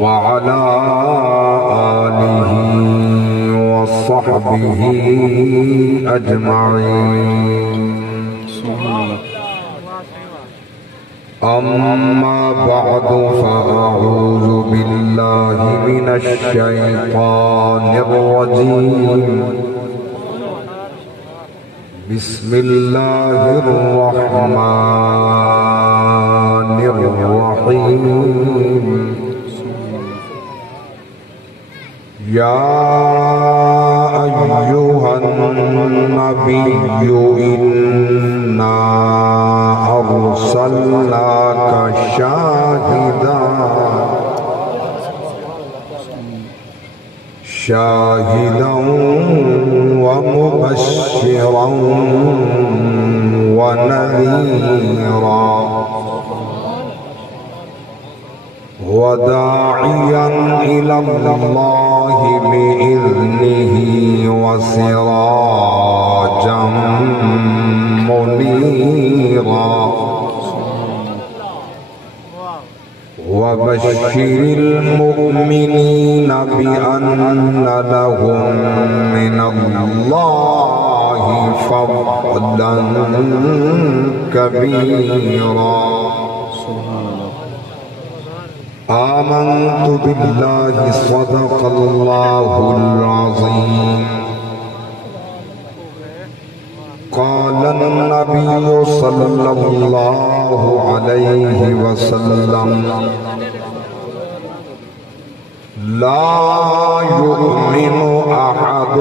وعلى آله وصحبه أجمعين. أما بعد فأعوذ بالله من الشيطان الرجيم. بسم الله الرحمن الرحيم. يا أيها النبي إنا أرسلناك شاهدا ومبشرا ونذيرا وداعيا إلى الله بإذنه وسراجا منيرا وبشر المؤمنين بأن لهم من الله فضلا كبيرا. آمنت بالله صدق الله العظيم. قال النبي صلى الله عليه وسلم لا يؤمن أحد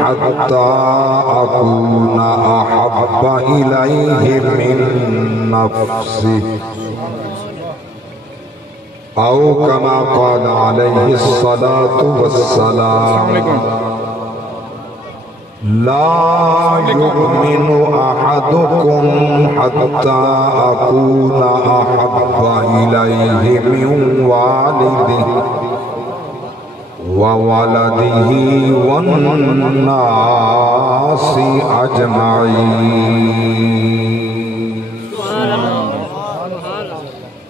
حتى أكون أحب إليه من نفسه أو كما قال عليه الصلاة والسلام. لا يؤمن أحدكم حتى أكون أحب إليه من والده وولده والناس أجمعين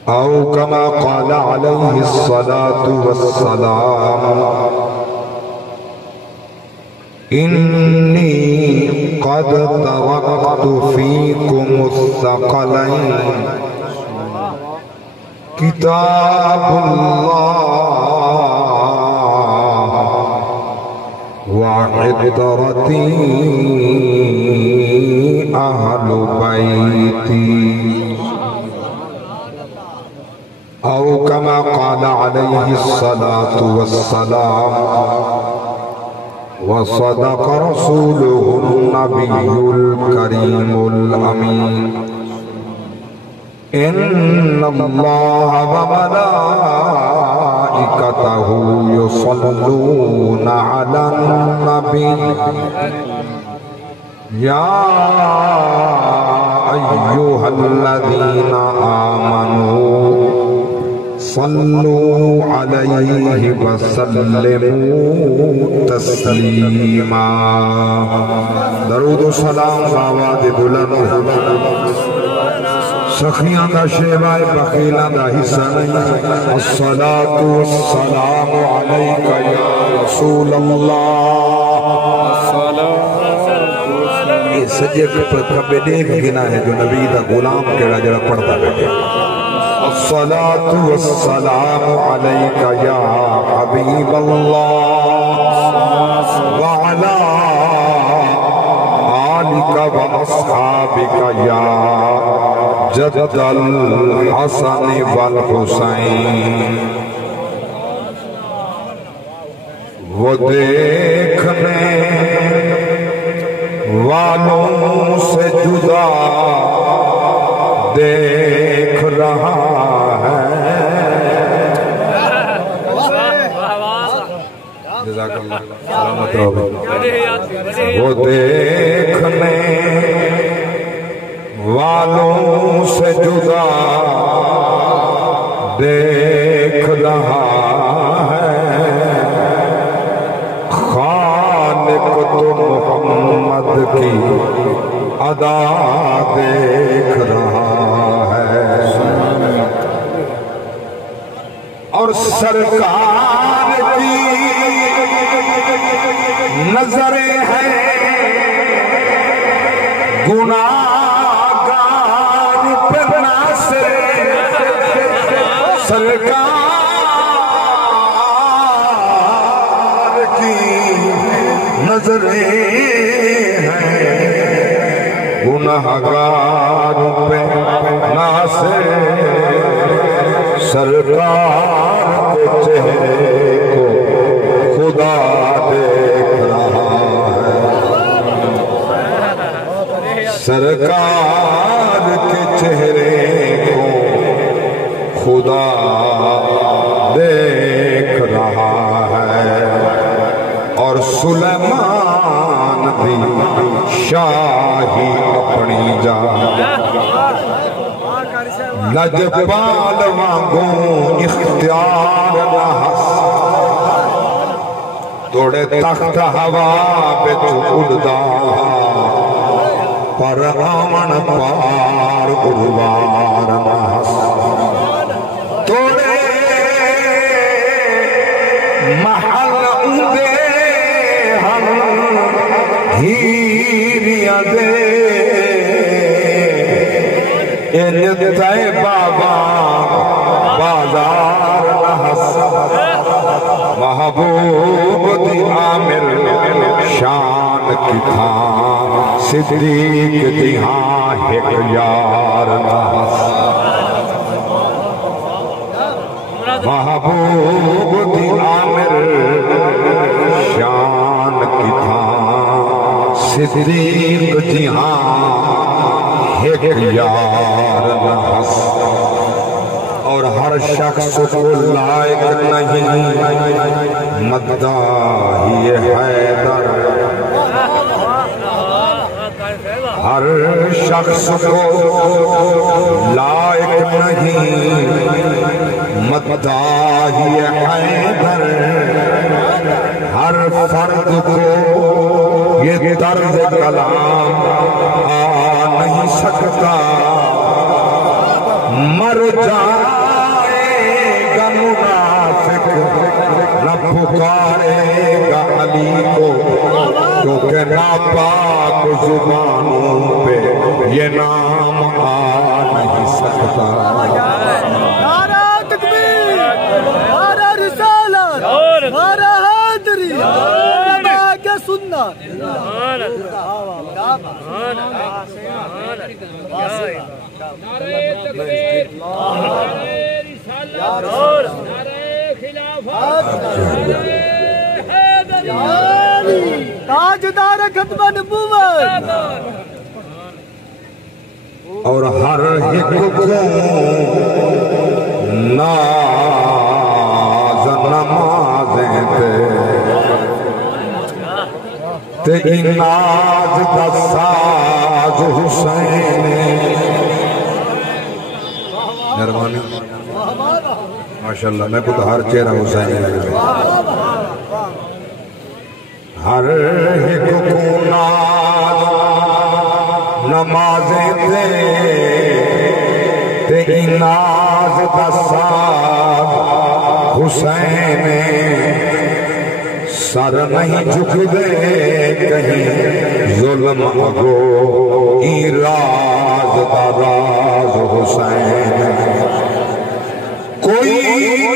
أو كما قال عليه الصلاة والسلام. إني قد تركت فيكم الثقلين كتاب الله وعطرتي أهل بيتي أو كما قال عليه الصلاة والسلام. وصدق رسوله النبي الكريم الأمين. إن الله وملائكته يصلون على النبي يا أيها الذين آمنوا صلوا عليه وسلموا تسلیما. درود و سلام آواز بلند سخیاں دا شیبہ بخیلاں دا حصہ نہیں. الصلاة والسلام علیک یا رسول اللہ. یہ سجے کبے دیکھ گنا ہے جو نبی دا غلام کیڑا جڑا پڑھتا بیٹھے. الصلاة والسلام عليك يا حبيب الله وعلى آلك وأصحابك يا جد الحسن والحسين. وہ دیکھنے والوں سے جدا دیکھ رہا ہے. جزاک اللہ سلامت رہو. وہ دیکھنے والوں سے جدا دیکھ رہا ہے. خالق تو محمد کی ادا دیکھ رہا ہے. سرکار کی نظریں ہیں گناہگار پر ناصر سرکار کی نظریں ہیں گناہگار پہ ناصر سرکار کے چہرے کو خدا دیکھ رہا ہے سرکار کے چہرے کو خدا دیکھ رہا ہے اور سلیمان بھی شاہی اپنی جان لجپال وانگوں اختیار نہ ہس توڑے تخت ہوا بچ اڑدا پر آمن پار گروار نہ ہس توڑے محل اندے ہم ہیریاں دے انتہے بابا بازار نحس محبوب دی عامر شان کی تھان صدیق دی ہاں ایک یار نحس محبوب دی عامر شان کی تھان صدیق دی ہاں ایک یار نحس اور ہر شخص کو لائق نہیں مداحی حیدر ہر شخص کو لائق نہیں مداحی حیدر ہر فرد کو یہ طرز کلام نہیں سکتا مر جائے گا منافق نہ پکارے گا علی کو کیونکہ ناپاک زبانوں پہ یہ نام آ نہیں سکتا نعرہ تکبیر نعرہ رسالت نعرہ حیدری علماء کے سنت نعرہ تکبیر نعرہ رسالت نعرہ خلافت نعرہ حیدری تاجدار ختم نبوت اور ہر ایک کو ناز نمازیں تے ناز دا ساز حسین مہربانی ماشاءاللہ میں کو تو ہر چہرہ حسین لگ رہا ہر ایک کو ناز نمازیں تے ناز دا ساز حسین سر نہیں جھک دے کہیں ظلم اگو ای راز دا راز حسین کوئی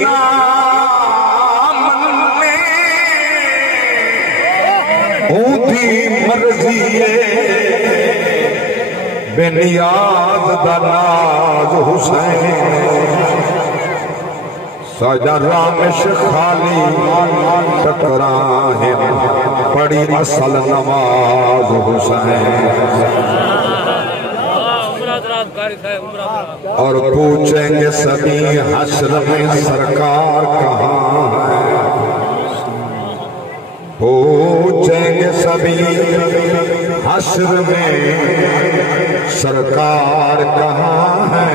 نام نے اونتی مرضی بے نیاز دا ناز حسین سجا رامش خالی ٹکراہیں پڑی اصل نواز حسین اور پوچھیں گے سبھی حشر میں سرکار کہاں ہے پوچھیں گے سبھی حشر میں سرکار کہاں ہے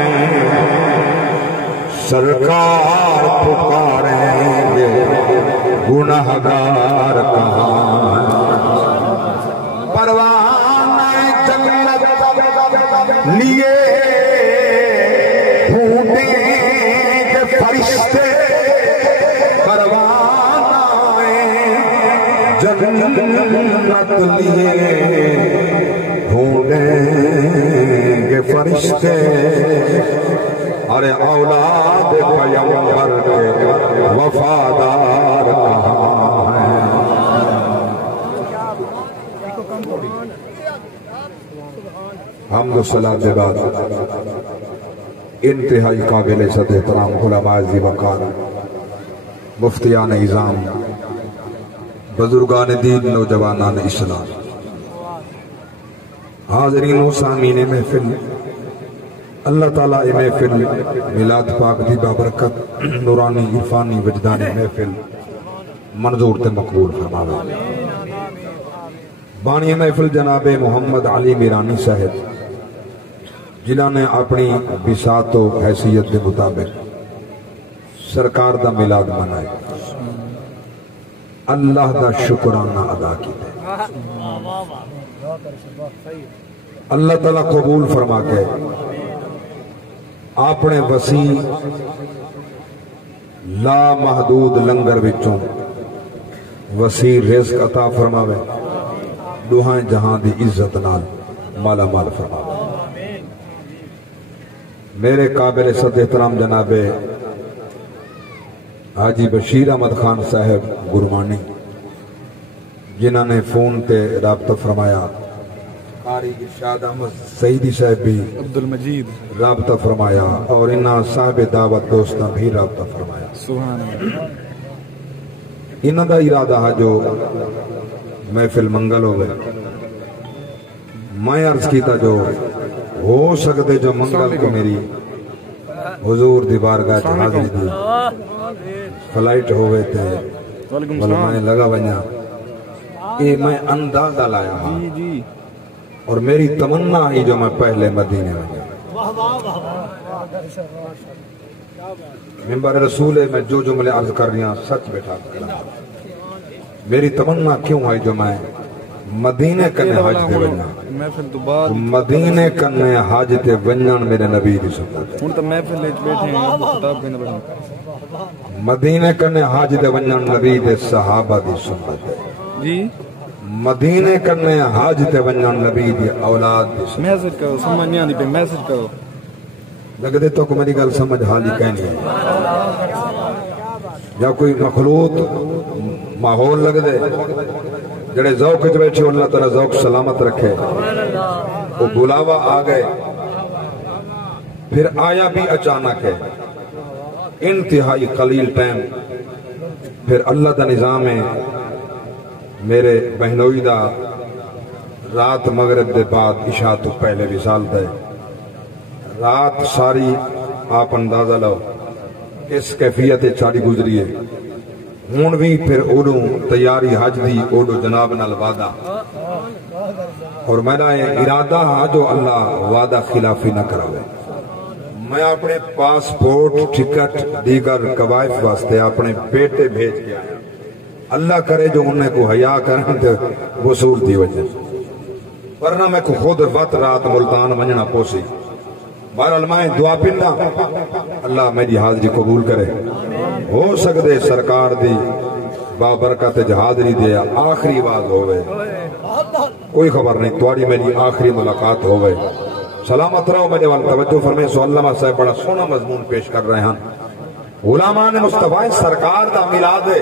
سرکار پکاریں گے گناہگار کہاں ہے پروانہ جنت لیے ڈھونڈیں گے فرشتے جنت لیے ڈھونڈیں گے فرشتے، ارے اولاد پیغمبر کے وفادار کہاں ہیں؟ حمد و صلاۃ کے بعد انتہائی قابل عزت احترام علماء ذی وقار، مفتیان اعظام، بزرگان دین، نوجوانان اسلام، حاضرین و سامعین محفل، اللہ تعالیٰ محفل میلاد پاک دی بابرکت نورانی عرفانی وجدانی محفل منظور تے مقبول فرماوے۔ بانی محفل جناب محمد علی میرانی صاحب جنہاں نے اپنی بساط و حیثیت کے مطابق سرکار دا میلاد منائے، اللہ دا شکرانہ ادا کیتے، اللہ تعالیٰ قبول فرما کے اپنے وسیع لا محدود لنگر وچوں وسیع رزق عطا فرماوے، دوہائیں جہاں دی عزت نال مالا مال فرماوے۔ میرے قابل عزت احترام جناب حاجی بشیر احمد خان صاحب گرمانی جنہاں نے فون تے رابطہ فرمایا، قاری ارشاد احمد سعیدی صاحب بھی عبد المجید رابطہ فرمایا، اور انہاں صاحب دعوت دوستاں بھی رابطہ فرمایا۔ سبحان اللہ۔ انہاں دا ارادہ ہے جو محفل منگل ہوئے، میں عرض کیتا جو ہو سکتے جو منگل کو میری حضور دی بارگاہ حاضری دی فلائٹ ہوئے تھے بل میں لگا بنیا، یہ میں اندازہ لایا ہاں اور میری تمنا ہی جو میں پہلے مدینے میں گیا۔ ممبر رسول ہے، میں جو جملے عرض کر رہی ہوں سچ بیٹھا کرنا، میری تمنا کیوں ہے جو میں مدینے کنے حج دے ونجاں، مدینے کنے حج دے ونجاں میرے نبی دی سنت ہے، ہن تے محفل وچ بیٹھے ہیں خطاب کہنا پڑا، مدینے کنے حج دے ونجاں نبی دے صحابہ دی سنت ہے جی، مدینے کنے حج دے ونجاں نبی دی اولاد دی سنت۔ میسج کرو، سمجھ نہیں آندی پہ میسج کرو۔ لگدے تو کو میری گل سمجھ حالی کہنی ہے یا کوئی مخلوط ماحول لگدے جڑے ذوق وچ بیٹھے اللہ تعالیٰ ذوق سلامت رکھے، وہ بلاوا آ گئے، پھر آیا بھی اچانک ہے، انتہائی قلیل ٹائم، پھر اللہ دا نظام ہے میرے بہنوئی دا رات مغرب دے بعد عشاء تو پہلے وصال دے، رات ساری آپ اندازہ لو اس کیفیت چاری گزری ہے، ہون بھی پھر اوڑوں تیاری حج دی اوڑو جناب نال وعدہ، اور میرا یہ ارادہ ہے جو اللہ وعدہ خلافی نہ کراوے، میں اپنے پاسپورٹ ٹکٹ دیگر قوائف واسطے اپنے بیٹے بھیج کے آیا، اللہ کرے جو انہیں کو حیا کریں تو وصول دی وجہ، ورنہ میں کو خود وقت رات ملتان ونجنا پوسی، بہرحال میں دعا پنڈا اللہ میری حاضری قبول کرے، ہو سکتے سرکار دی بابرکت حاضری دے آخری آواز ہوئے، کوئی خبر نہیں تواڑی میری آخری ملاقات ہوئے، سلامت رہو میرے والے توجہ فرمائے۔ سو علامہ صاحب بڑا سونا مضمون پیش کر رہے ہیں، غلامان مصطفی سرکار دا میلاد ہے،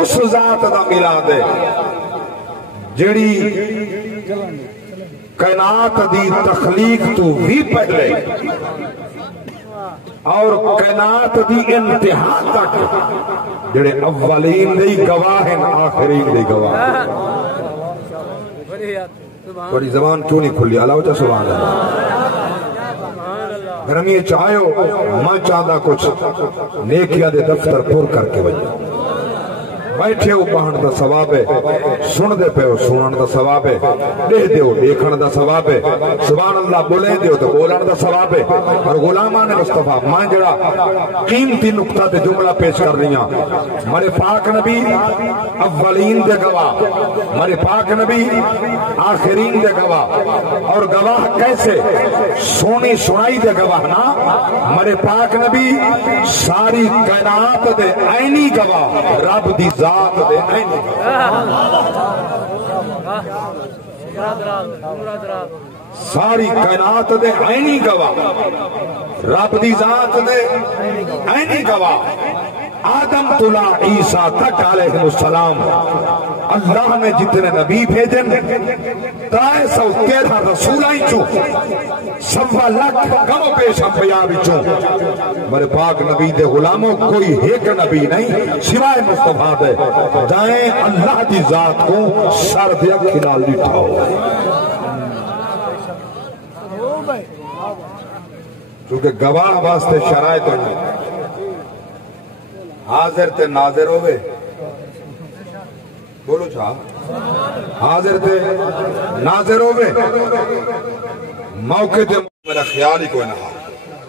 اس ذات دا میلاد ہے جڑی کائنات دی تخلیق تو بھی پہلے اور کائنات دی انتہا تک جڑے اولین دی گواہ ہیں آخرین دی گواہ، بڑی زبان کیوں نہیں کھلی اللہ وجہ سبحان اللہ، گرمی چاہو ماں چاہدہ کچھ نیکیہ دے دفتر پور کر کے وجہ، بیٹھے ہو پہنڈ دا ثواب ہے، سن دے پہ ہو سنن دا ثواب ہے، دیکھ دے ہو دیکھن دا ثواب ہے، سبحان اللہ بولے دے ہو تو بولن دا ثواب ہے، اور غلامان مصطفیٰ میں جڑا قیمتی نقطہ دے جملہ پیش کر رہی ہوں، ہمارے پاک نبی اولین دے گواہ، ہمارے پاک نبی آخرین دے گواہ، اور گواہ کیسے سونی سنائی دے گواہ نا، ہمارے پاک نبی ساری کائنات دے عینی گواہ، رب دی ذات دے عینی ساری کائنات دے عینی گواہ رب دی ذات دے عینی گواہ آدم طلا عیسیٰ تک علیہ السلام اللہ نے جتنے نبی بھیجن 313 رسولائیں چوں 1.25 لاکھ کم و پیش انبیاء بچوں میرے پاک نبی دے غلاموں کوئی ایک نبی نہیں سوائے مصطفیٰ دے جائیں اللہ دی ذات کو سر دیا کھلال لٹھاؤ چونکہ گواہ واسطے شرائط ہوئی حاضر تے ناظر ہوئے بولو چھا حاضر تے ناظر ہوئے موقع تے میرا خیال ہی کوئی نہ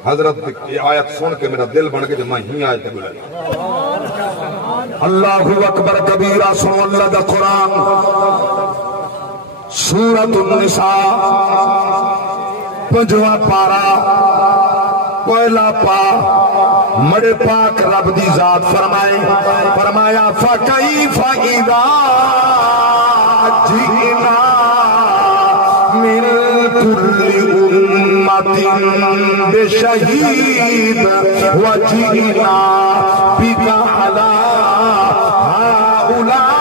حضرت یہ آیت سن کے میرا دل بن کے جو میں ہی آیت تے بولے اللہ اکبر کبیرہ سن اللہ دا قرآن سورۃ النساء 5واں پارا پہلا پا مڑے پاک رب دی ذات فرمایا فَكَيْفَ إِذَا جِئْنَا مِنْ كُلِّ أُمَّةٍ بِشَهِيدٍ وَجِئْنَا بِكَ عَلَى هَؤُلَاءِ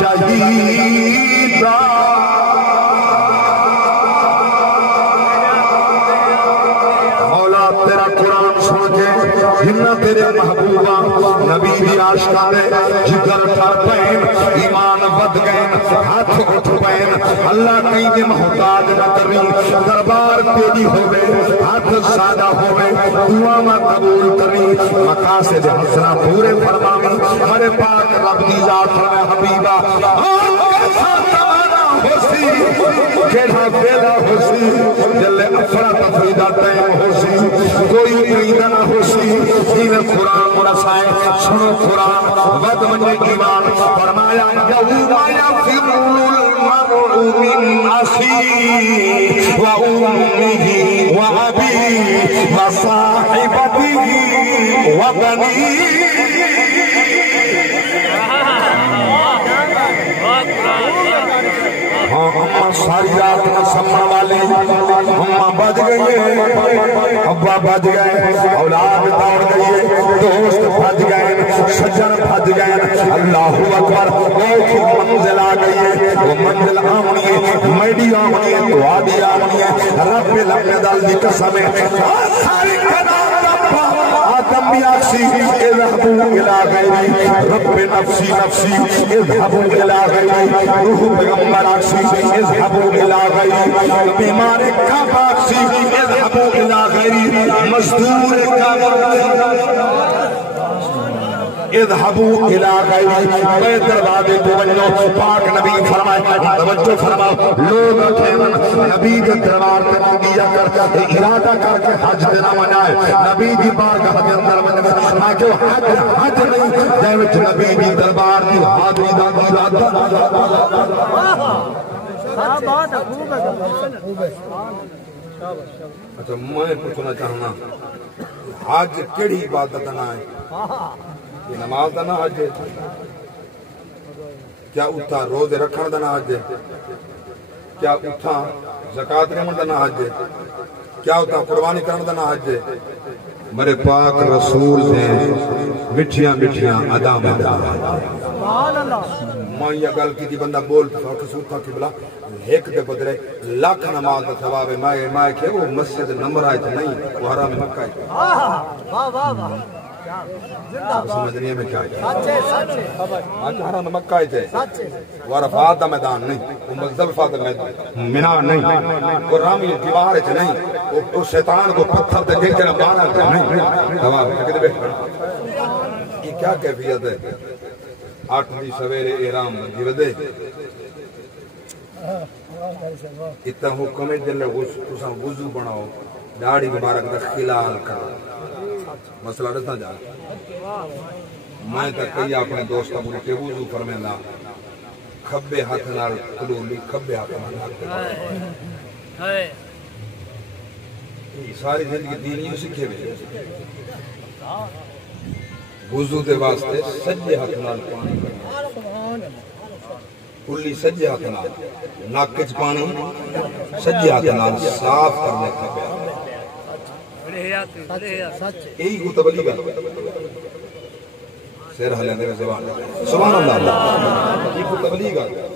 شَهِيدًا جنہ تیرے محبوبہ نبی بھی عاشقانے جگر ٹھر پہن ایمان بد گئن ہاتھ اٹھ پہن اللہ کہیں دے محتاج نہ کرنی دربار تیری ہوئے ہاتھ سادہ ہوئے دعا میں قبول کرنی مقاصد حسنہ پورے فرمامی ہمارے پاک رب دی ذات فرمائے حبیبہ کیڑا بیلا ہو سی جلے افرا تفریدہ تیم ہو سی کوئی قیدہ نہ ہو سی دین قرآن مرسائے سنو قرآن ود منجے ایمان فرمایا یوم یفر المرء من اخیہ و امہ و ابیہ و صاحبتہ و بنیہ ہم ساری رات میں سمن والے ہم بج گئے ابا بج گئے اولاد دوڑ گئی دوست بج گئے سجن بج گئے اللہ اکبر وہ منزل آ گئی ہے وہ منزل آمنی ہے میڈی آمنی ہے دعادی آمنی ہے رب العزت دی قسم ہے ساری قدام آدم بھی آکسی اذهبوا الى غیری رب نفسی نفسی اذهبوا الى غیری روح پیغمبر آکسی اذهبوا الى غیری بیمار کعب آکسی اذهبوا الى غیری مزدور کعب اذهبوا الى غیری اے دروازے توجہ پاک نبی فرمائے توجہ فرماؤ لوگ اٹھے نبی کے دربار پہ منگیا کر ارادہ کر کے حج دینا منائے نبی دی بارگاہ کے اندر میں جو حج نہیں جے وچ نبی دی دربار دی حاضری دا ارادہ اچھا میں پوچھنا چاہنا حج کیڑی عبادت نہ ہے یہ نماز دا نہ حج ہے کیا اتھا روزے رکھن دا نہ حج ہے کیا اتھا زکاة دینے دا نہ حج ہے کیا اتھا قربانی کرن دا نہ حج ہے میرے پاک رسول نے مٹھیاں مٹھیاں ادا میں میں یہ گل کی بندہ بول سوکھا کی بلا ایک دے بدرے لاکھ نماز دا ثواب ہے میں کہ وہ مسجد نمبر آئے تھے نہیں وہ حرام مکہ ہے سمجھنیے میں کیا ہے آج حرام مکہ آئے تھے وہ عرفات دا میدان نہیں وہ مزدلفہ دا میدان منہ نہیں وہ رامی دیوار ہے نہیں وہ شیطان کو پتھر دے گھر جنہ مارا تھے نہیں ثواب ہے کہ بیٹھ یہ کیا کیفیت ہے 8 سویرے احرام بندی ودے اتنا حکم ہے جلے وضو بناؤ داڑھی مبارک دا خلال کرو مسئلہ رسنا جا میں تک کئی اپنے دوستہ ملتے وضو فرمینا کھبے ہاتھ نال قلولی کھبے ہاتھ نال ساری زندگی دینی سکھے ہوئے وضو دے واسطے سجے ہاتھ نال پانی کلی سجے ہاتھ نال ناک وچ پانی سجے ہاتھ نال صاف کرنے کا پیا یہی کو تبلیغ ہے سیر حلے میرے سبحان اللہ یہ کو تبلیغ ہے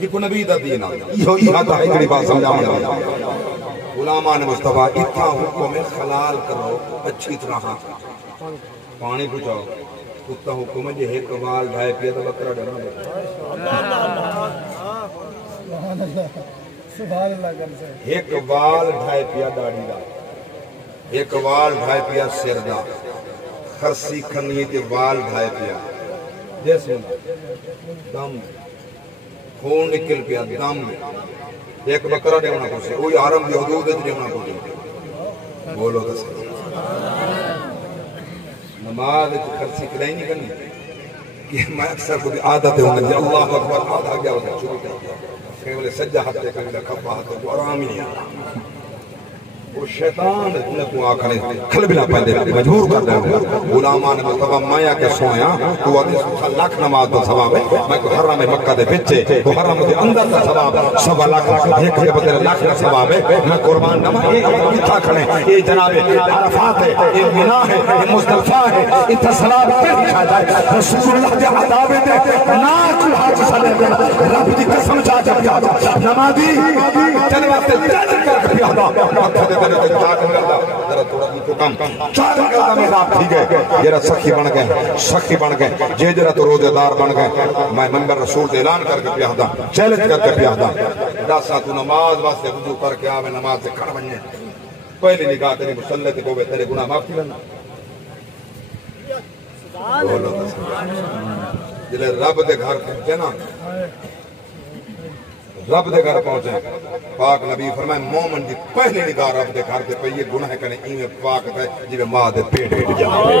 یہ کو نبی دا دین ہے یہ ہاتھ ایکڑی بات سمجھاواں غلامان مصطفیٰ اتنا حکم حلال کرو اچھی طرح پانی پہنچاؤ اتنا حکم ہے ایک وال ڈھائے پیا تو بکرا ڈرنا ایک وال ڈھائے پیا داڑھی دا ایک وال ڈھائے پیا سر دا خرسی کھنی تے وال ڈھائے پیا جیسے دم خون نکل پیا دم ایک بکرا دیونا پوچھے وہی حرم دی حدود دیونا پوچھے بولو تو صحیح نماز خرسی کلائی نہیں کرنی کہ میں اکثر کو عادت ہوں گے اللہ اکبر آدھا گیا ہوتا شروع کیا کہ بولے سجا ہاتھ دے کر کھپا ہاتھ کو آرام ہی نہیں آتا وہ شیطان انہیں کو آکھنے کھل بلا پہلے مجبور کر دے ہوگا غلامان مصطفیٰ مایا کے سویا تو آدھے سوچا لاکھ نماز دا ثواب ہے میں کو حرم مکہ دے بچے تو حرم دے اندر دا ثواب سوا لاکھ ایک کے بدلے لاکھ دا ثواب ہے میں قربان نماز ایک اتھا کھڑے یہ جناب عرفات ہے یہ منہ ہے یہ مصطفیٰ ہے اتھا سلام پر دکھا جائے رسول اللہ دے عذابے دے ناک حاج صلی اللہ رب دی قسم چاہ جب نمازی تنواتے تل کر پیادا سخی بن گئے جے جرا تو روزے دار بن گئے میں منبر رسول سے اعلان کر کے پیادا چیلنج کر کے پیادا داسا تو نماز واسطے وضو کر کے آوے نماز سے کھڑ بننے پہلی نگاہ تیری مسلح تے کوے تیرے گناہ معاف کی لنا جلے رب دے گھر پہنچے نا رب دے گھر پہنچے پاک نبی فرمائے مومن دی پہلی نگاہ رب دے گھر دے پہ یہ گناہ کرنے ایمیں پاک ہے جی ماں دے پیٹ جائے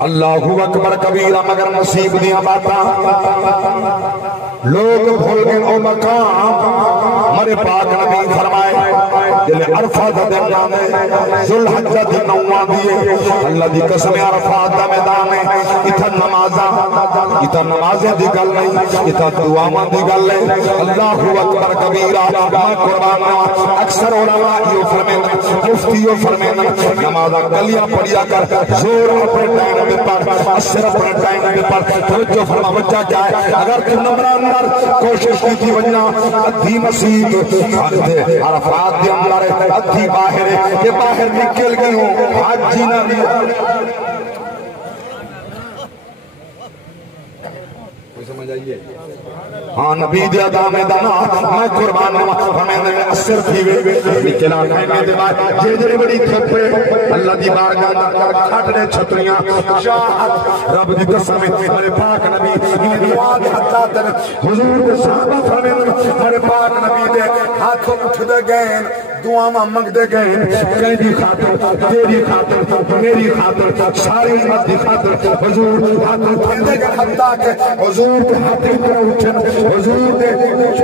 اللہ اکبر کبیرہ مگر نصیب دیا باتا لوگ بھول گئے او مقام مرے پاک نبی فرمائے جلے عرفہ دا دن نامے ذوالحجہ دی نوہ دیئے اللہ دی قسم عرفہ دا میدان ہے اتھا نمازیں دی گل نہیں اتھا دعاواں دی گل نہیں اللہ اکبر کبیرہ میں قربان اکثر علماء یہ فرمین مفتی یہ فرمین نمازہ گلیاں پڑیا کر زور اپنے ٹائم میں پر اثر اپنے ٹائم میں پر توجہ فرما وجہ کیا ہے اگر تم نمبر اندر کوشش کی تھی وجہ ادھی مسیح عرفات دے اندر ادھی باہر ہے یہ باہر نکل گئی ہوں حاجی نبی کوئی سمجھ آئیے ہاں نبی دیا دامے دانا میں قربان ہمیں نے اثر تھی نکلا کھائنے دے بعد جے بڑی تھپے اللہ دی بارگاہ کر کھٹنے چھتریاں شاہد رب دی قسم میرے پاک نبی انہیں دعا دے حتا تر حضور دے صحابہ فرمے میرے پاک نبی دے ہاتھوں اٹھ دے گئے دعا منگ دے گئے کہیں دی خاطر تیری خاطر میری خاطر ساری امت دی خاطر حضور ہاتھ اٹھ دے گئے حتا کہ حضور کے ہاتھ اٹھن حضور دے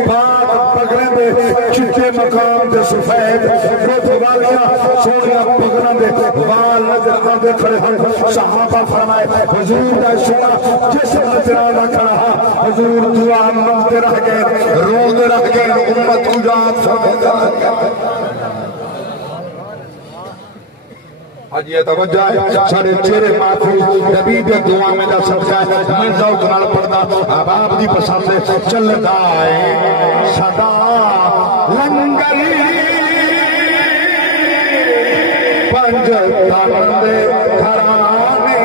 پاک پگڑے دے چٹے مقام دے سفید روت والیاں سونیا پگڑے دے وال نظر آدھے کھڑے ہیں صحابہ فرمائے حضور دا سنا جس نظرانہ کھڑا حضور دعا منگتے رہ گئے رود رہ گئے امت کو یاد سمجھ رہ گئے آج یہ توجہ ہے سارے چہرے معافی نبی دے دعا میں دا صدقہ ہے میں ذوق نال پڑھدا اب آپ دی پسند سے چلدا ہے صدا لنگری پنج تاندے گھرانے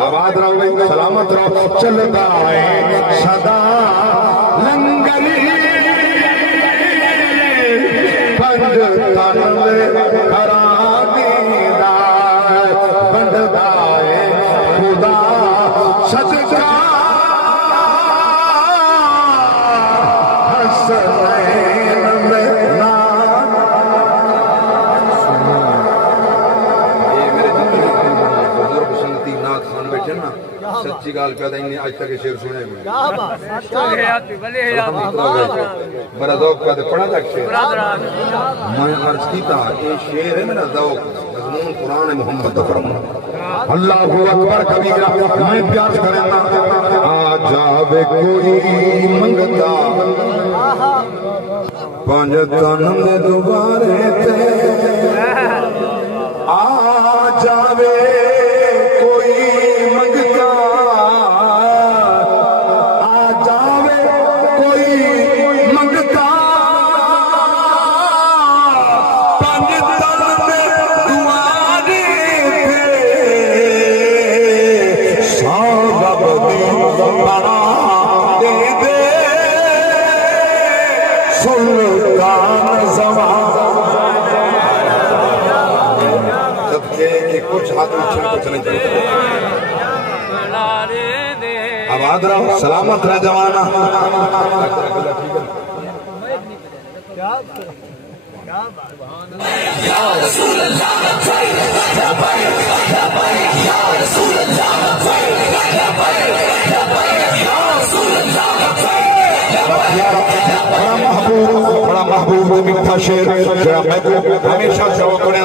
آباد رہو سلامت رہو چلدا ہے صدا لنگری تانوے کرانی دائے بند دائے خدا صدقہ حسنین میں نام یہ میرے جتنے بزرگ سنگتی نات خان بیٹھے نا سچی سال پیدا انہیں آج تک شعر سنے ہوئے کیا بات میرا ذوق کا پڑھا تک شعر میں عرض کیتا یہ شعر ہے میرا ذوق مضمون قرآن محمد فرما اللہ اکبر کبیرہ میں پیار کریں آ جاوے کوئی منگتا پانچ تنم دے دوبارے تے آ جاوے کوئی منگتا آ جاوے کوئی منگتا پانچ تنم دے دوبارے تے سابق دی بنا دے دے سلطان زمان صدقے کہ کچھ ہاتھ اچھا کچھ نہیں چلتا آباد رہو سلامت رہ جوانا یا رسول اللہ بڑا محبوب میٹھا شیر جڑا میں کو ہمیشہ شوق نے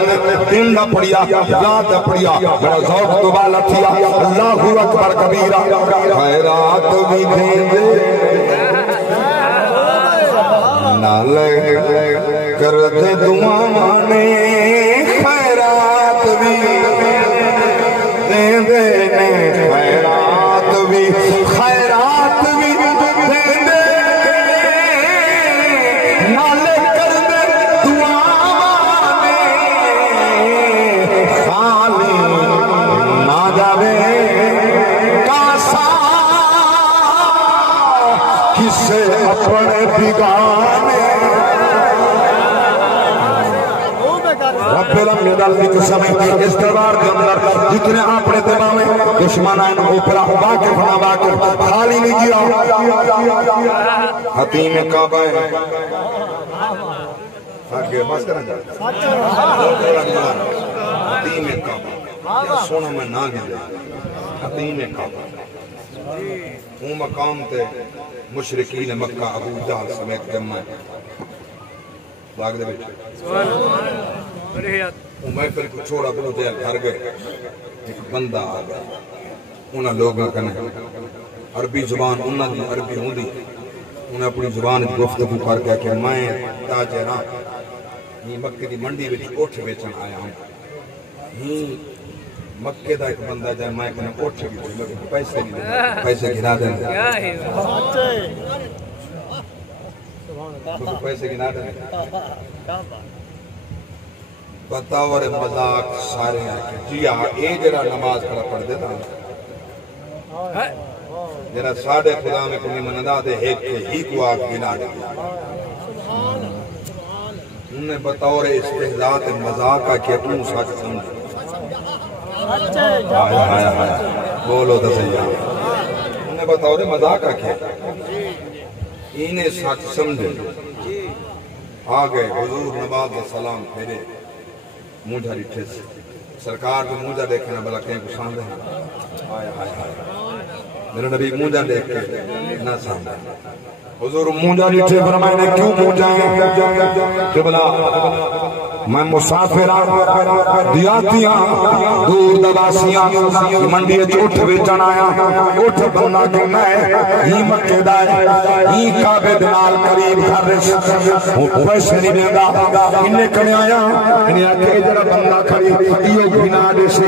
دل نہ پڑیا یاد نہ پڑیا بڑا ذوق دوبالا تھیا اللہ اکبر کبیرہ خیرات بھی دے نالے کر دے دعانے خیرات بھی دے دے خیرات بھی اپنے بگانے رب العالمین کی قسم اس دربار کے اندر جتنے اپنے دماغ میں دشمن ہیں اوپرا واقف نہ واقف خالی نہیں کیا حتیم کعبہ ہے آگے بس کرنا چاہتا حتیم کعبہ سونا میں نہ گیا حتیم کعبہ وہ مقام تے مشرکین مکہ ابو جہل سمیت جمع باغ دے بیٹھے وہ محفل کو چھوڑا ابو جہل گھر گئے ایک بندہ آ گیا انہاں لوگوں کنے عربی زبان انہاں دی عربی ہوندی انہیں اپنی زبان گفتگو کر گیا کہ میں تاجراں یہ مکہ دی منڈی وچ اوٹھ بیچن آیا ہوں مکے دا ایک بندہ جائے میں کہنے اوٹھ بھی تھی لیکن پیسے نہیں دیں پیسے گھنا دیں پیسے گھنا دیں بطور مذاق سارے ہیں کہ جی اے جرا نماز کھڑا پڑھ دیتا جرا ساڑھے خدا میں کنی مندا دے ایک ہی کو آگ گھنا دیں انہیں بطور استحضاء مذاق کہ اپنوں ساتھ سمجھے بولو تو سیاح انہیں بتاؤ دے مذاق کیا انہیں سچ سمجھے آگئے حضور نواز و سلام پھیرے مجھا ریٹھے سے سرکار تو مجھا دیکھنا بلا کہیں کو سامنے آئے میرے نبی مجھا دیکھ کے نہ سامنے حضور مجھا ریٹھے فرمائے نے کیوں مجھا ہے کہ بلا میں مسافرہ دیاتیاں دور دواسیاں منڈی اٹھ بیچن آیا اٹھ بننا کہ میں ہی مکے دائے ہی کعبے دنال قریب گھر رس پیسے نہیں دیندہ انہیں کنے آیا انہیں آکے جرہ بندہ کھڑی ایو گھنا دے سی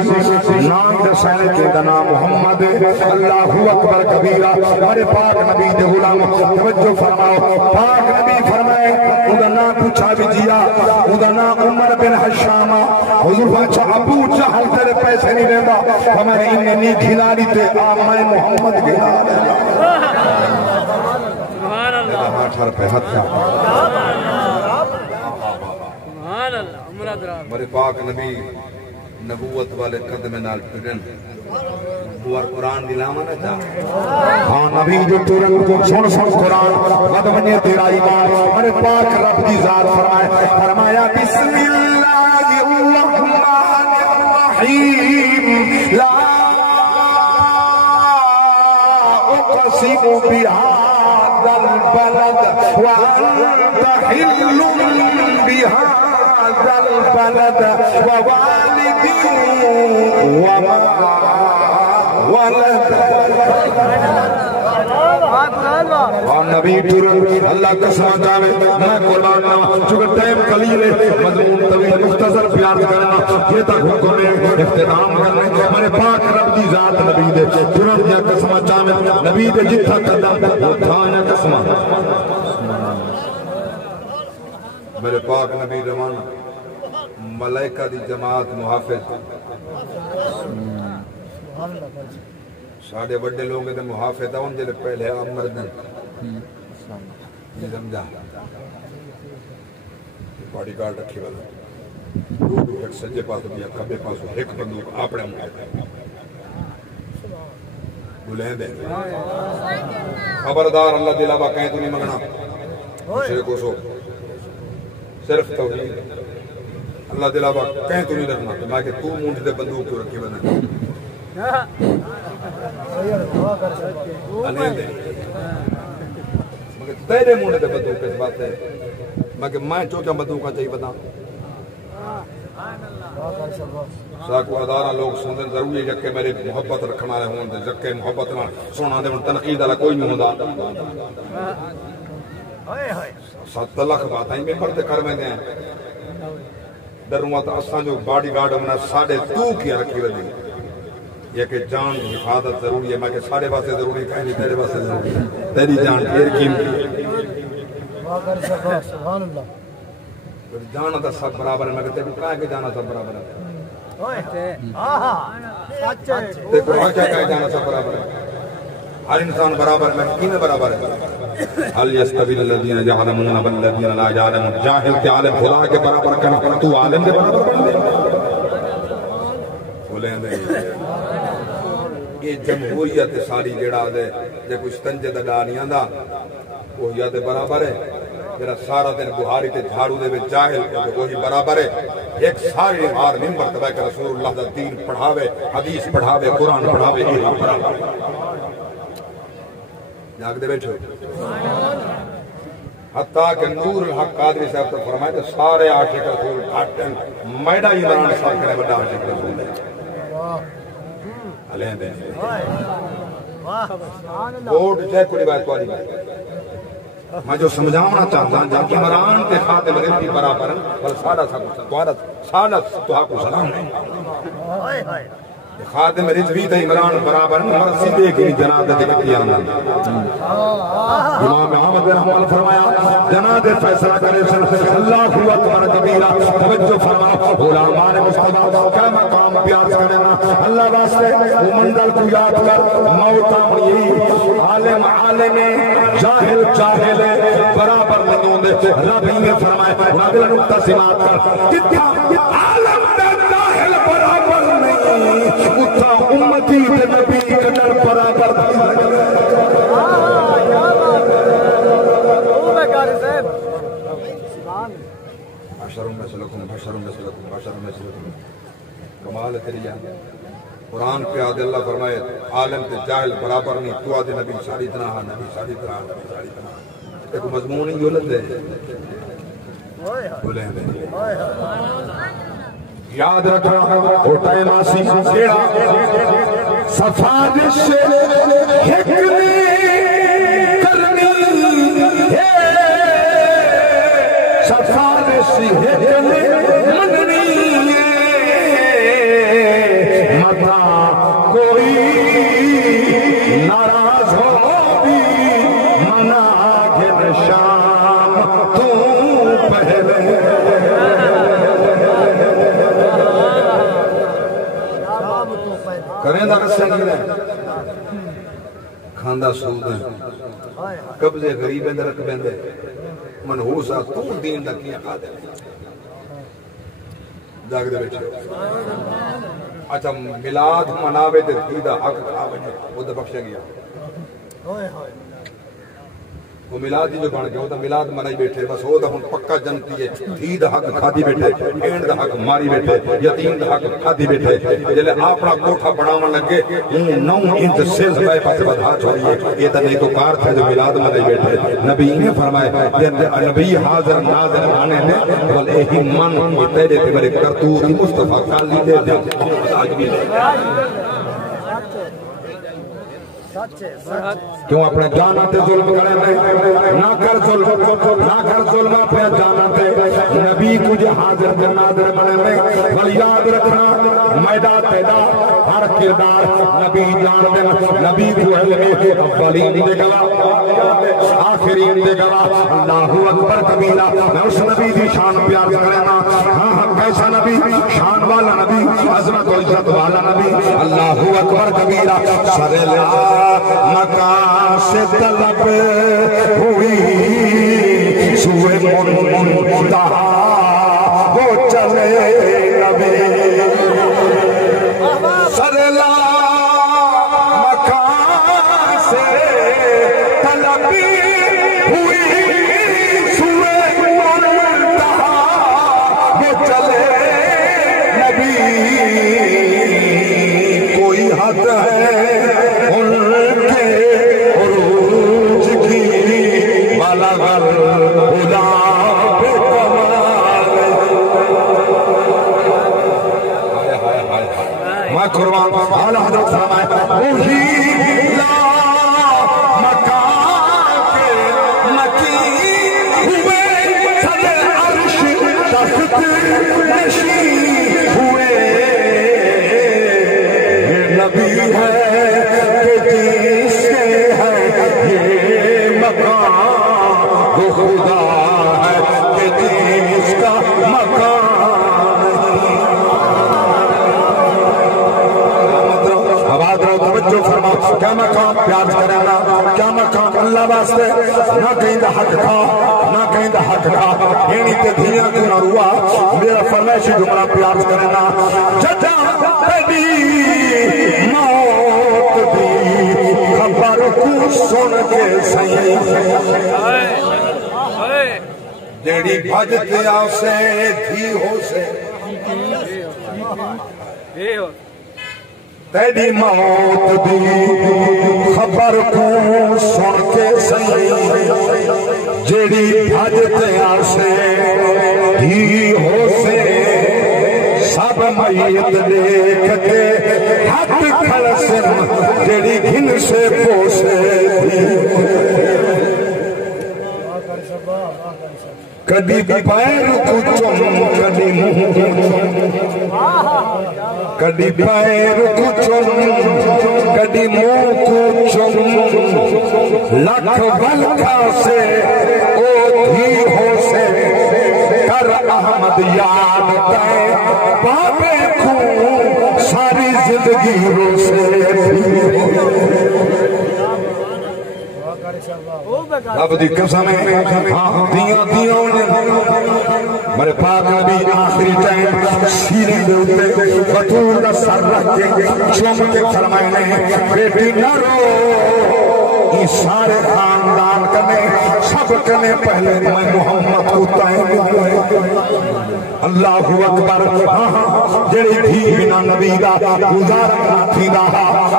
نام دسائنے کے دنا محمد اللہ اکبر کبیرہ میرے پاک نبی دے غلام توجہ فرماؤ پاک نبی فرمائے ادھا پوچھا بھی جیا ادھا عمر بن حشامہ حضور بچہ ابو جہل تیرے پیسے نہیں دیندہ ہمارے انہیں نہیں کھلاری تے آمائے محمد گیا سبحان اللہ ہاتھار پہ ہاتھ کیا سبحان اللہ میرے پاک نبی نبوت والے قدم نال پھرن دوار قرآن دلاما نہ جا ہاں نبی جو تورن سن قرآن مدمنی تیرا ایمان میرے پاک رب کی ذات فرمایا بسم اللہ الرحمن الرحیم لا أقسم بهذا البلد وأنت حل بهذا البلد ووالد وما ولد اور نبی پورا اللہ قسم جاوے میں قرآن چونکہ ٹائم قلیل ہے مضمون طویل مختصر بیان کرنا یہ تک حکم ہے اختتام کرنے میرے پاک رب دی ذات نبی دے پورا دیا قسم جاوے نبی دے جتھا قدم وہ تھانا قسم میرے پاک نبی روانہ ملائکہ دی جماعت محافظ ساڑھے بڑے لوگ ہیں محافظ ہیں جلے پہلے آمردن یہ سمجھا باڈی گارڈ رکھی والا روڈو ایک سجے پاس دیا کھبے پاس ایک بندوق آپڑے مکھے بلین دیں خبردار اللہ دلابہ کہیں تو نہیں مگنا مشرکو سو صرف توحید اللہ دلابہ کہیں تو نہیں رکھنا میں کہ تو مونڈ دے بندوق تو رکھی بنا مگر تیرے مونڈ دے بندوق کس بات ہے میں چوکہ بندوق کا چاہیے بتا ساکو ادارہ لوگ سندن ضروری جکے میرے محبت رکھنا رہے ہوں جکے محبت نہ سونا دے من تنقید اللہ کوئی نہیں ہوتا 7 لاکھ بات ہیں میں پڑھتے کر میں دیں دروں تا اساں جو باڈی گارڈ ہونا 2.5 کیا رکھی وے یہ کہ جان حفاظت ضروری ہے میں کہ سارے واسطے ضروری کہیں نہیں تیرے واسطے ضروری تیری جان پھر قیمتی سبحان اللہ جانا تو سب برابر ہے میں کہ تیرے کہاں کہ جانا سب برابر ہے تیرے کو کہاں جانا سب برابر ہے ہر انسان برابر میں کینے برابر ہے حل یستوی الذین یعلمون والذین لا یعلمون جاہل کے عالم خدا کے برابر کرنے تو عالم کے برابر بن دے بولیں دے یہ جمہوریت ساری جڑا دے جے کوئی ستنجے دا ڈا نہیں آندا وہ یا دے برابر ہے میرا سارا دن بہاری تے جھاڑو دے وچ جاہل تے وہی برابر ہے ایک ساری ہار منبر تے کہ رسول اللہ دا دین پڑھاوے حدیث پڑھاوے قرآن پڑھاوے یہ برابر جاگ دے بیٹھو حتیٰ کہ نور الحق قادری صاحب تو فرمائے تو سارے عاشق رسول گھاٹن میڈا عمران صاحب کرے بڑا عاشق رسول ہے علیہ دیں ووٹ جے کوئی بات والی میں جو سمجھانا چاہتا ہوں جب عمران کے خاتم غیبی برابر بل سادہ کو سلام ہے خاتم رضوی تے عمران برابر مرسی دے کے جناب دے کیا امام احمد رحمہ اللہ فرمایا جناب فیصلہ کرے اللہ اکبر کبیرہ توجہ فرما علماء مصطفیٰ کا مقام پیاس کرنا اللہ واسطے وہ منزل کو یاد کر موت یہی عالم عالم جاہل جاہل برابر نہیں ہوندے نبی نے فرمایا اگلا نقطہ سماعت کر جتنا عالم جاہل برابر نہیں اتنا امتی تے نبی قدر برابر بشر مثلکم کمال تیری جان قرآن پہ آدھے اللہ فرمائے عالم تے جاہل برابر نہیں تو آدھے نبی ساری طرح نبی ساری طرح ایک مضمون ہی یولد ہے بولیں دے یاد رکھنا ہوتا ہے ماسی کیڑا سفارش حکمی کرنی ہے سفارش حکمی مننی ہے متا کوئی ناراض ہو بھی منا گن شام تو پہلے کریں دا قصہ کی ہے کھاندہ سود ہے قبضے غریب اندر رکھ بیندے منحوسہ تو دین دا کیا کھا دے جاگ دے بیٹھے اچھا ملاد مناوے دے دیدہ حق کھا بیٹھے وہ دے بخشے گیا وہ میلاد جو بن گیا وہ تو میلاد منائی بیٹھے بس وہ تو ہن پکا جنتی ہے دھی دا حق کھادی بیٹھے بھیڑ دا حق ماری بیٹھے یتیم دا حق کھادی بیٹھے جلے اپنا کوٹھا بناون لگے 9 انچ سیز بے پاس بدھا چھوڑیے یہ تو نہیں تو کار تھے جو میلاد منائی بیٹھے نبی نے فرمایا نبی حاضر ناظر آنے نے بل یہی من یہ تیرے تے میرے کرتوت مصطفیٰ کالی دے دے آج بھی کیوں اپنے جانا تے ظلم کرے نہ کر ظلم اپنے جانا تے نبی کچھ حاضر تے ناظر بنے میں بل یاد رکھنا میدان تیدا ہر کردار نبی جان دے نبی کو علمی اولین دے گلا آخرین دے گلا اللہ اکبر کبیرہ میں اس نبی دی شان پیار کرنا ہاں کیسا نبی شان والا نبی عظمت و عزت والا نبی اللہ اکبر کبیرہ سر مکان سے طلب ہوئی سوئے منتہا وہ چلے نبی سرلا مکان سے طلب ہوئی سوئے منتہا وہ چلے نبی کوئی حد ہے قربان اعلی حضرت فرمائے وہی لا مکان کے مکین ہوئے سر عرش تخت نشین ہوئے یہ نبی ہے کہ جس کے ہے یہ مکان وہ خدا ہے کہ جس کا مکان کیا مقام پیار کرانا کیا مقام اللہ واسطے نہ کہیں دا حق تھا نہ کہیں دا حق تھا اینی تے دھیاں کو نہ روا میرا فرمائشی جملہ پیار کرانا ججا تیری موت دی خبر کو سن کے سہی جیڑی بھجتے آسے دھی ہو سے تیری موت دی خبر کو سن کے سہی جیڑی بھجتے آسے دھی ہو سے سب میت دیکھ کے ہاتھ کھڑسن جیڑی گھن سے پوسے کدی پیر کو چم کدی کدی پیر کو چم کدی منہ کو چم لکھ بلکھا سے او دھی ہو سے کر احمد یاد تے بابے کو ساری زندگی رو سے اب دی قسم ہے دیاں میرے پاک نبی آخری ٹائم سینے دے اوپر بطور دا سر رکھ کے چوم کے فرمائے نے بیٹی نہ رو یہ سارے خاندان کنے سب کنے پہلے میں محمد کو تائیں اللہ اکبر جڑی بھی بنا نبی دا گزار تھی دا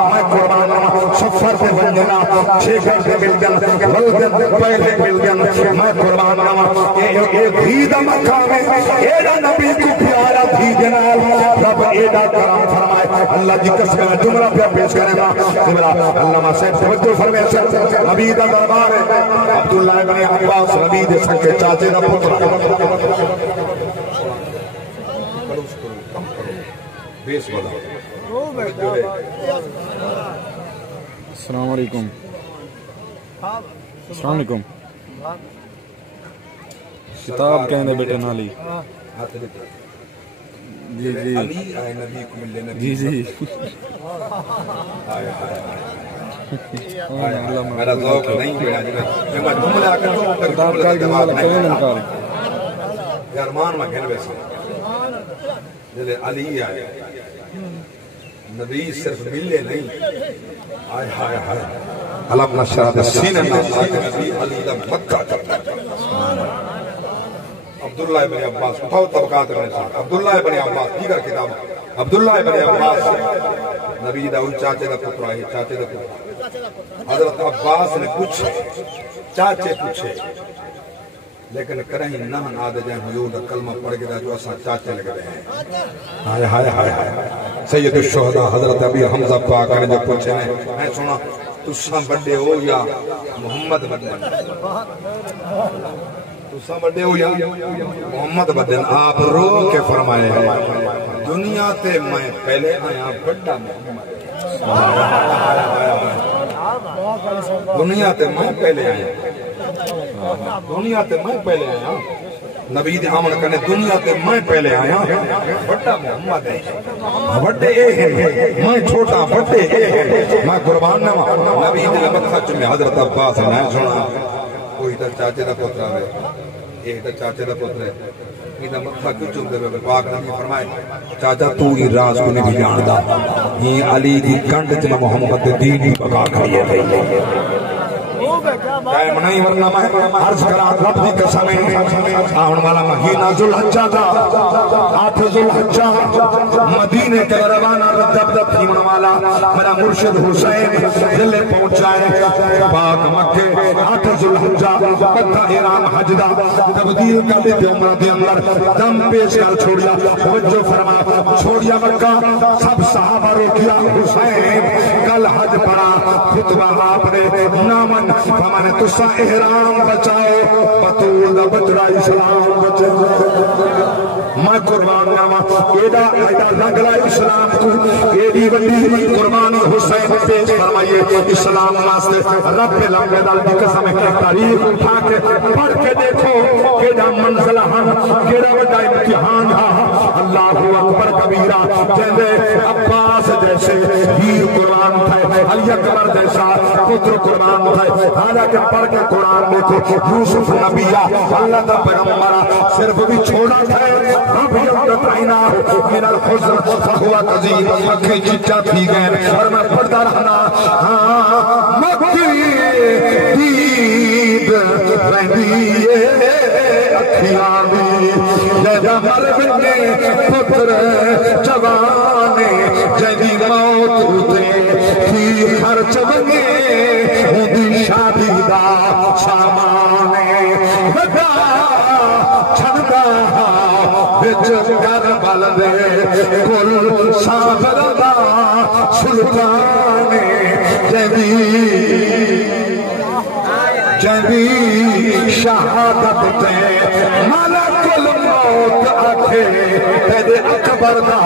میں قربان سفر پہ بن جنا شیخر پہ مل جنا ولدن پہلے مل جنا میں قربان اے بھی دا مقام ہے اے دا نبی کو پیارا بھی جنال رب اے دا کرام فرمائے اللہ جی قسم ہے جملہ پہ پیش کرے گا جملہ علامہ صاحب توجہ فرمائے نبی دا دربار ہے عبداللہ ابن عباس نبی دے سکے چاچے دا پتر السلام علیکم السلام علیکم کتاب کہنے بیٹے نالی جی جی جی جی میرا ذوق نہیں کتاب کا جمال کہیں نکال ارمان میں گھن ویسے جلے علی آئے نبی صرف ملے نہیں آئے ہائے ہائے علم نشرح دے سینے میں نبی علی دا مکہ کرتا عبداللہ ابن عباس اٹھاؤ طبقات میں ساتھ عبداللہ ابن عباس دیگر کتاب عبداللہ ابن عباس نبی دا ان چاچے دا پتر آئے چاچے دا پتر حضرت عباس نے پوچھے چاچے پوچھے لیکن کریں نہ آدھے جائیں حضور دا کلمہ پڑھ گیا جو اسا چاچے لگ رہے ہیں ہائے ہائے ہائے ہائے سید الشہداء حضرت ابی حمزہ پاک نے جو پوچھے میں سنا تساں بڑے ہو یا محمد بڑے تساں بڑے ہو یا محمد بڑے آپ رو کے فرمائے ہیں دنیا تے میں پہلے آیا بڑا محمد دنیا تے میں پہلے آیا دنیا تے میں پہلے آیا نبی دی آمن کرنے دنیا تے میں پہلے آیا بڑا محمد ہے بڑے اے ہیں میں چھوٹا بڑے اے ہیں میں قربان نہ نبی دی لبت خچ میں حضرت عباس نے سنا کوئی تا چاچے دا پتر ہے ایک تا چاچے دا پتر ہے میرا مکھا کیوں چندے میں پاک نبی فرمائے چاچا تو ہی راز کو نہیں جاندا یہ علی دی کنڈ چ محمد دین ہی بقا کھڑی ہے قائم نہیں ورنہ میں عرض کرا رب دی قسمیں آن والا مہینہ ذوالحجہ دا 8 ذوالحجہ مدینے کے روانہ دب دب تھیمن والا میرا مرشد حسین دلے پہنچائے پاک مکے 8 ذوالحجہ مکہ ایران حج دا تبدیل کا دیتے عمرہ دے اندر دم پیش کر چھوڑیا توجہ فرما چھوڑیا مکہ سب صحابہ روکیا حسین کل حج پڑا خطبہ آپ نے نامن ہمارے تسا احرام بچاؤ بطول دا بچڑا اسلام بچاؤ میں قربان ناما ایڈا لگلا اسلام کو ایڈی وڈی قربانی حسین پیش فرمائیے اسلام واسطے رب لمبے دل دی قسم تاریخ اٹھا کے پڑھ کے دیکھو کیڑا منزل ہن کیڑا وڈا امتحان ہا اللہ اکبر کبیرہ کہندے عباس جیسے ہیر قربان تھے علی اکبر جیسا پتر قربان تھے حالانکہ پڑھ کے قرآن دیکھو یوسف نبیہ اللہ دا پیغمبرہ صرف بھی چھوڑا تھا ابھی عمدت عینہ من الحزن فہوا قضیم مکھی چچا تھی گئے اور میں پڑھتا رہنا مکھی دید رہنیے اکھیاں دی جیدہ مربنے پتر جوانے جیدی موت ہوتے تھی خرچ بنے ہوندی شادی دا سامانے ودا چھڑدا بچ کربل دے کل صابر دا سلطانے جیدی شہادت تے ملک الموت آکھے تیرے اکبر دا